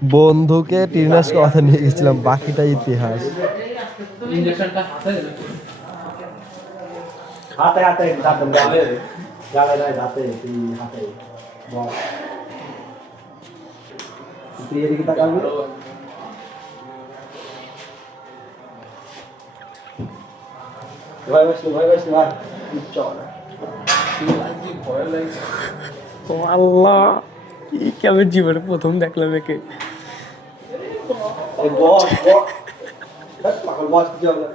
বন্ধুকে টিনাস কথা নিয়ে গেছিলাম, বাকিটা ইতিহাস। ইনজেকশনটা হাতে হাতে হাতে হাতে গালে গালে গালে হাতে হাতে বল তুই এদিকে তাকাবি ভাই ভাই চল ভয় লাগছে। ও আল্লাহ, কি আমি জীবনে প্রথম দেখলাম একে। এই বল বল পাগল বস কি হবে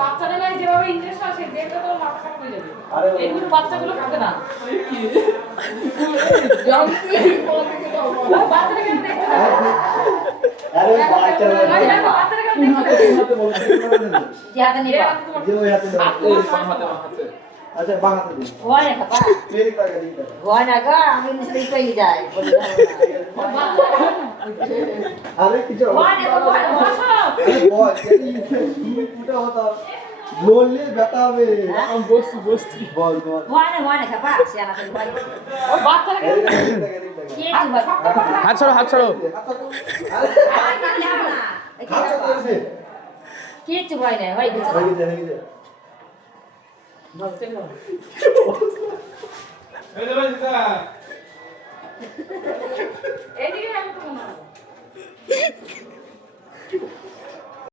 বাচ্চাদের লাগে যেভাবে ইনজেকশন আছে দেখলে তো মাথা খারাপ হয়ে যাবে। আরে এইগুলো বাচ্চাগুলো খাবে না। বাচ্চারা কেন দেখছে না? আরে বাচ্চারা বাচ্চারা কেন দেখছে না? হাতে বল যে হাতে নিবা। যে ওই হাতে এই হাতে হাতে আচ্ছা বাঁ হাতে দিন হয় না বাবা। তুই এদিকে তাকা এদিকে তাকা হয় না গো, আমি নিশ্চয়ই পেয়ে যাই। আরে কিছু হয় না তো হয় না, বসো। আরে বল তুমি পুটা হতা বললে ব্যথা হবে আমি বসছি বল বল হয় না খাবা, সিয়ানা তো হয়। ও বাচ্চারা কেন এদিকে তাকা এদিকে তাকা কি দিবা? হাত ছাড়ো, হাত ছাড়ো। আর কাটলে হবে না। হাত চালাছে কিচ্ছু ভয় নাই, হয়ে গেছে। হয়ে গেছে এই যে ভাই সেটা এইদিকে আমি তো মনে হয়।